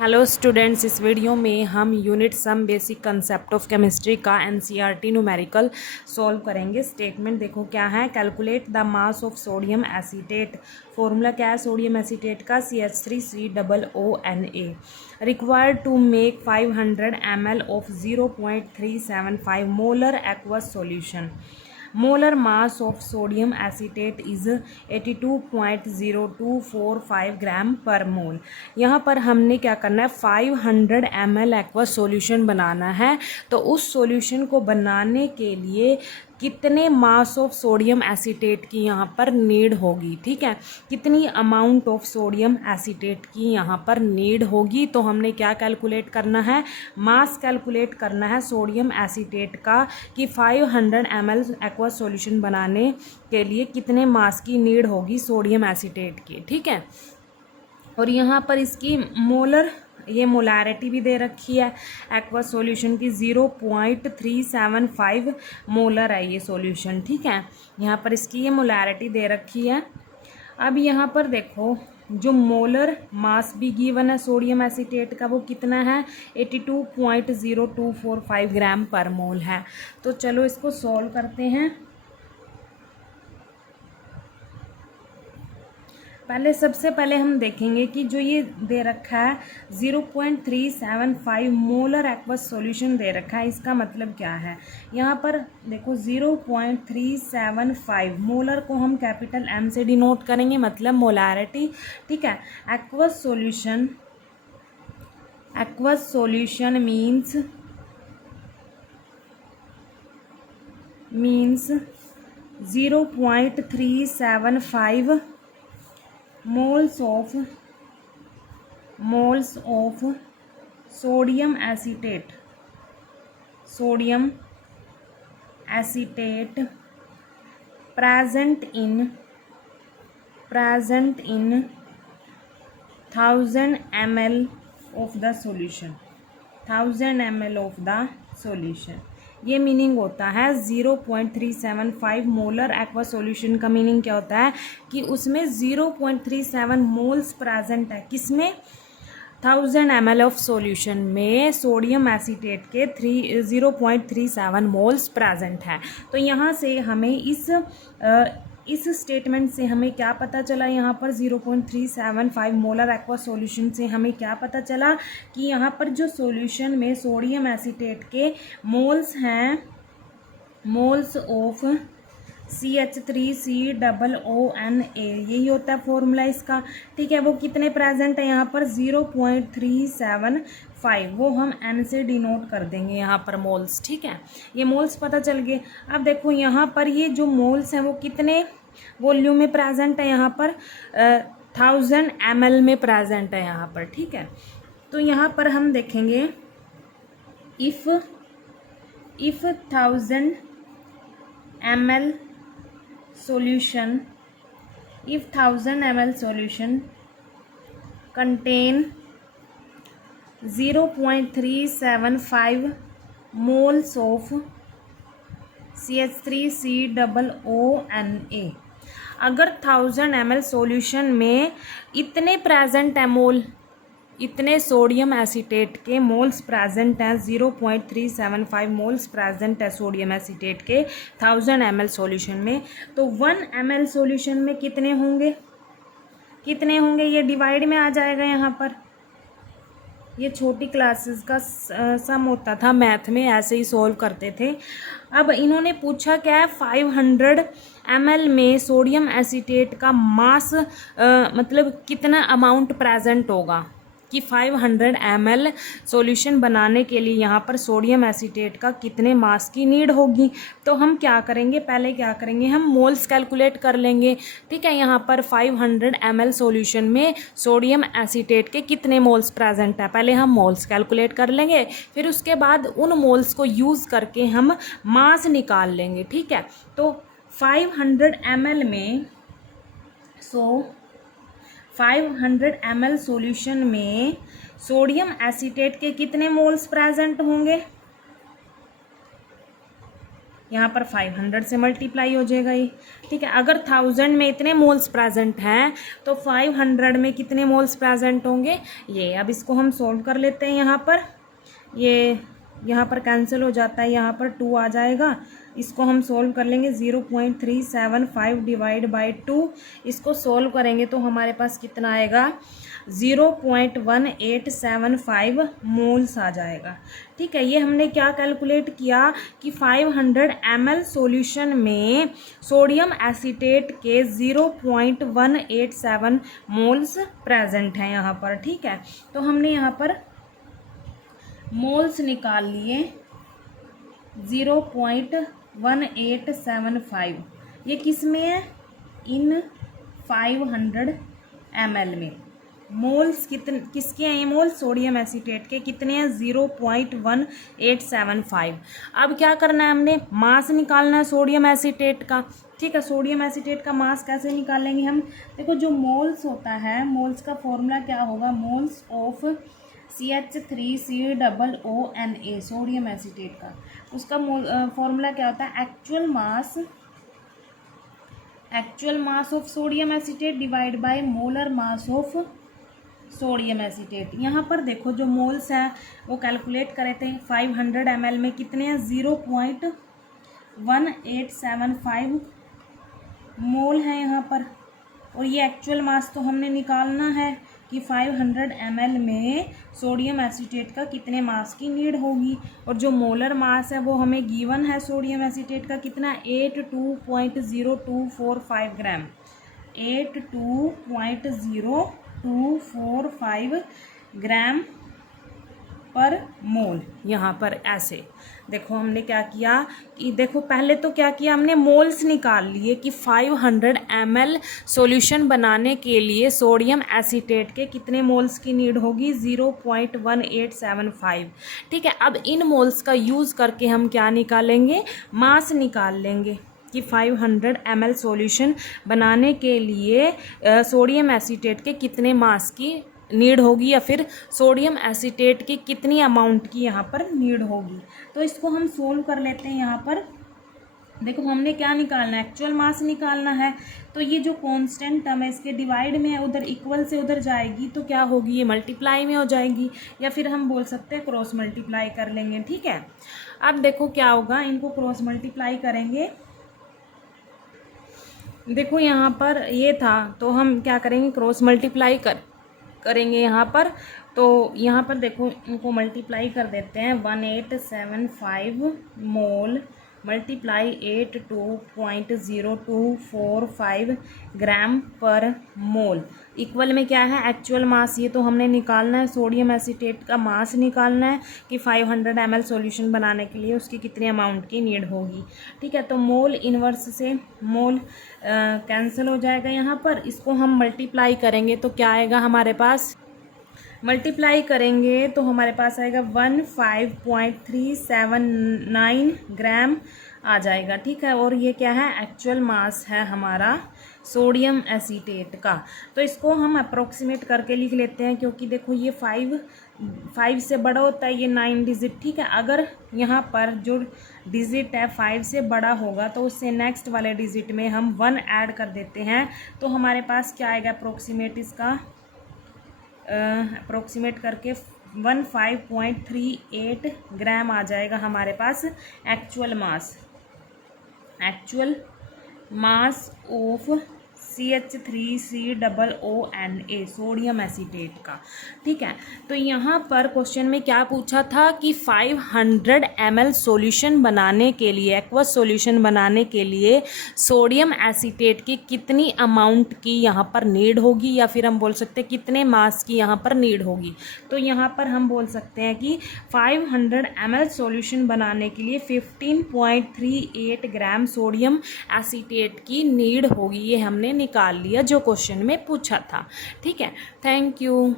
Hello students, इस video में हम unit some basic concept of chemistry का एनसीईआरटी न्यूमेरिकल सॉल्व करेंगे। स्टेटमेंट देखो क्या है। Calculate the mass of sodium acetate. Formula क्या है सोडियम एसीटेट का? CH3COONA। Required to make 500 ml of 0.375 molar aqueous solution. Molar mass of sodium acetate is 82.0245 gram per mole. यहाँ पर हमने क्या करना है, 500 ml एक्वा सॉल्यूशन बनाना है। तो उस सॉल्यूशन को बनाने के लिए कितने मास ऑफ सोडियम एसीटेट की यहाँ पर नीड होगी, ठीक है, कितनी अमाउंट ऑफ सोडियम एसीटेट की यहाँ पर नीड होगी। तो हमने क्या कैलकुलेट करना है, मास कैलकुलेट करना है सोडियम एसीटेट का कि 500 ml एक्वा सॉल्यूशन बनाने के लिए कितने मास की नीड होगी सोडियम एसीटेट की, ठीक है। और यहाँ पर इसकी ये मोलारिटी भी दे रखी है एक्वा सॉल्यूशन की, 0.375 मोलर है ये सॉल्यूशन, ठीक है। यहाँ पर इसकी ये मोलारिटी दे रखी है। अब यहाँ पर देखो जो मोलर मास भी गिवन है सोडियम एसीटेट का वो कितना है, 82.0245 ग्राम पर मोल है। तो चलो इसको सॉल्व करते हैं। सबसे पहले हम देखेंगे कि जो ये दे रखा है 0.375 मोलर एक्वस सॉल्यूशन दे रखा है, इसका मतलब क्या है। यहाँ पर देखो 0.375 मोलर को हम कैपिटल M से डिनोट करेंगे, मतलब मोलारिटी, ठीक है। Aqueous solution means 0.375 moles of sodium acetate present in 1000 ml of the solution। 1000 ml of the solution, ये मीनिंग होता है 0.375 मोलर एक्वा सॉल्यूशन का मीनिंग क्या होता है कि उसमें 0.37 मोल्स प्रेजेंट है, किसमें, 1000 ml ऑफ सॉल्यूशन में सोडियम एसीटेट के 0.37 मोल्स प्रेजेंट है। तो यहाँ से हमें इस स्टेटमेंट से हमें क्या पता चला, यहाँ पर 0.375 मोलर एक्वा सॉल्यूशन से हमें क्या पता चला कि यहाँ पर जो सॉल्यूशन में सोडियम एसीटेट के मोल्स हैं, मोल्स ऑफ CH3COONA, यही होता है फॉर्मूला इसका, ठीक है। वो कितने प्रेजेंट है यहाँ पर, 0.375, वो हम N से डिनोट कर देंगे यहाँ पर मोल्स, ठीक है। ये मोल्स पता चल गए। अब देखो यहाँ पर ये जो मोल्स हैं वो कितने वॉल्यूम में प्रेजेंट है, यहाँ पर 1000 ml में प्रेजेंट है यहाँ पर, ठीक है। तो यहाँ पर हम देखेंगे if 1000 ml solution contain 0.375 moles of CH3COONA, अगर 1000 ml सॉल्यूशन में इतने प्रेजेंट है मोल, इतने सोडियम एसीटेट के मोल्स प्रेजेंट हैं, 0.375 मोल्स प्रेजेंट है सोडियम एसीटेट के 1000 ml सॉल्यूशन में, तो 1 ml सॉल्यूशन में कितने होंगे, ये डिवाइड में आ जाएगा। यहाँ पर ये छोटी क्लासेस का सम होता था मैथ में, ऐसे ही सॉल्व करते थे। अब इन्होंने पूछा क्या है, 500 ml में सोडियम एसीटेट का मास मतलब कितना अमाउंट प्रेजेंट होगा, कि 500 ml सॉल्यूशन बनाने के लिए यहाँ पर सोडियम एसीटेट का कितने मास की नीड होगी। तो हम क्या करेंगे, पहले क्या करेंगे, हम मोल्स कैलकुलेट कर लेंगे, ठीक है। यहाँ पर 500 ml सॉल्यूशन में सोडियम एसीटेट के कितने मोल्स प्रेजेंट है, पहले हम मोल्स कैलकुलेट कर लेंगे, फिर उसके बाद उन मोल्स को यूज़ करके हम मास निकाल लेंगे, ठीक है। तो 500 ml में 500 ml सॉल्यूशन में सोडियम एसीटेट के कितने मोल्स प्रेजेंट होंगे, यहाँ पर 500 से मल्टीप्लाई हो जाएगा ये, ठीक है। अगर 1000 में इतने मोल्स प्रेजेंट हैं तो 500 में कितने मोल्स प्रेजेंट होंगे ये। अब इसको हम सोल्व कर लेते हैं। यहाँ पर ये यहाँ पर कैंसिल हो जाता है, यहाँ पर 2 आ जाएगा। इसको हम सोल्व कर लेंगे 0.375 डिवाइड बाई 2। इसको सोल्व करेंगे तो हमारे पास कितना आएगा 0.1875 मोल्स आ जाएगा, ठीक है। ये हमने क्या कैलकुलेट किया कि 500 ml सॉल्यूशन में सोडियम एसीटेट के 0.187 मोल्स प्रेजेंट हैं यहाँ पर, ठीक है। तो हमने यहाँ पर मोल्स निकाल लिए 0.1875। ये किस में है, इन 500 ml में। मोल्स किसके हैं ये मोल्स, सोडियम एसीटेट के। कितने हैं 0.1875। अब क्या करना है, हमने मास निकालना है सोडियम एसीटेट का, ठीक है। सोडियम एसीटेट का मास कैसे निकालेंगे हम, देखो जो मोल्स होता है, मोल्स का फॉर्मूला क्या होगा, moles of CH3COONA sodium acetate का, उसका फॉर्मूला क्या होता है, actual mass of sodium acetate divide by molar mass of sodium acetate. यहाँ पर देखो जो मोल्स हैं वो कैलकुलेट करे थे 500 ml में कितने हैं 0.1875 मोल है यहाँ पर। और ये एक्चुअल मास तो हमने निकालना है कि 500 ml में सोडियम एसीटेट का कितने मास की नीड होगी। और जो मोलर मास है वो हमें गिवन है सोडियम एसीटेट का कितना 82.0245 ग्राम, 82.0245 ग्राम पर मोल। यहाँ पर ऐसे देखो हमने क्या किया कि देखो पहले तो क्या किया हमने मोल्स निकाल लिए कि 500 ml सॉल्यूशन बनाने के लिए सोडियम एसीटेट के कितने मोल्स की नीड होगी 0.1875, ठीक है। अब इन मोल्स का यूज़ करके हम क्या निकालेंगे, मास निकाल लेंगे कि 500 ml सॉल्यूशन बनाने के लिए सोडियम एसीटेट के कितने मास की नीड होगी या फिर सोडियम एसीटेट की कितनी अमाउंट की यहाँ पर नीड होगी। तो इसको हम सोल्व कर लेते हैं। यहाँ पर देखो हमने क्या निकालना है, एक्चुअल मास निकालना है। तो ये जो कांस्टेंट टर्म है इसके डिवाइड में है, उधर इक्वल से उधर जाएगी तो क्या होगी, ये मल्टीप्लाई में हो जाएगी, या फिर हम बोल सकते हैं क्रॉस मल्टीप्लाई कर लेंगे, ठीक है। अब देखो क्या होगा, इनको क्रॉस मल्टीप्लाई करेंगे। देखो यहाँ पर ये था तो हम क्या करेंगे, क्रॉस मल्टीप्लाई करेंगे यहाँ पर। तो यहाँ पर देखो इनको मल्टीप्लाई कर देते हैं 1875 मोल मल्टीप्लाई 82.0245 ग्राम पर मोल इक्वल में क्या है, एक्चुअल मास। ये तो हमने निकालना है, सोडियम एसीटेट का मास निकालना है कि 500 ml सॉल्यूशन बनाने के लिए उसकी कितनी अमाउंट की नीड होगी, ठीक है। तो मोल इन्वर्स से मोल कैंसिल हो जाएगा यहाँ पर। इसको हम मल्टीप्लाई करेंगे तो क्या आएगा हमारे पास, मल्टीप्लाई करेंगे तो हमारे पास आएगा 15.379 ग्राम आ जाएगा, ठीक है। और ये क्या है, एक्चुअल मास है हमारा सोडियम एसीटेट का। तो इसको हम अप्रोक्सीमेट करके लिख लेते हैं, क्योंकि देखो ये 5 से बड़ा होता है, ये 9 डिजिट, ठीक है। अगर यहाँ पर जो डिजिट है 5 से बड़ा होगा तो उससे नेक्स्ट वाले डिजिट में हम 1 ऐड कर देते हैं तो हमारे पास क्या आएगा, अप्रोक्सीमेट इसका अप्रोक्सीमेट करके 15.38 ग्राम आ जाएगा हमारे पास actual mass of CH3COONA sodium acetate का, ठीक है। तो यहाँ पर क्वेश्चन में क्या पूछा था कि 500 ml सॉल्यूशन बनाने के लिए, एक्वस सॉल्यूशन बनाने के लिए सोडियम एसीटेट की कितनी अमाउंट की यहाँ पर नीड होगी, या फिर हम बोल सकते हैं कितने मास की यहाँ पर नीड होगी। तो यहाँ पर हम बोल सकते हैं कि 500 ml सॉल्यूशन बनाने के लिए 15.38 ग्राम सोडियम एसीटेट की नीड होगी। ये हमने निकाल लिया जो क्वेश्चन में पूछा था, ठीक है। Thank you.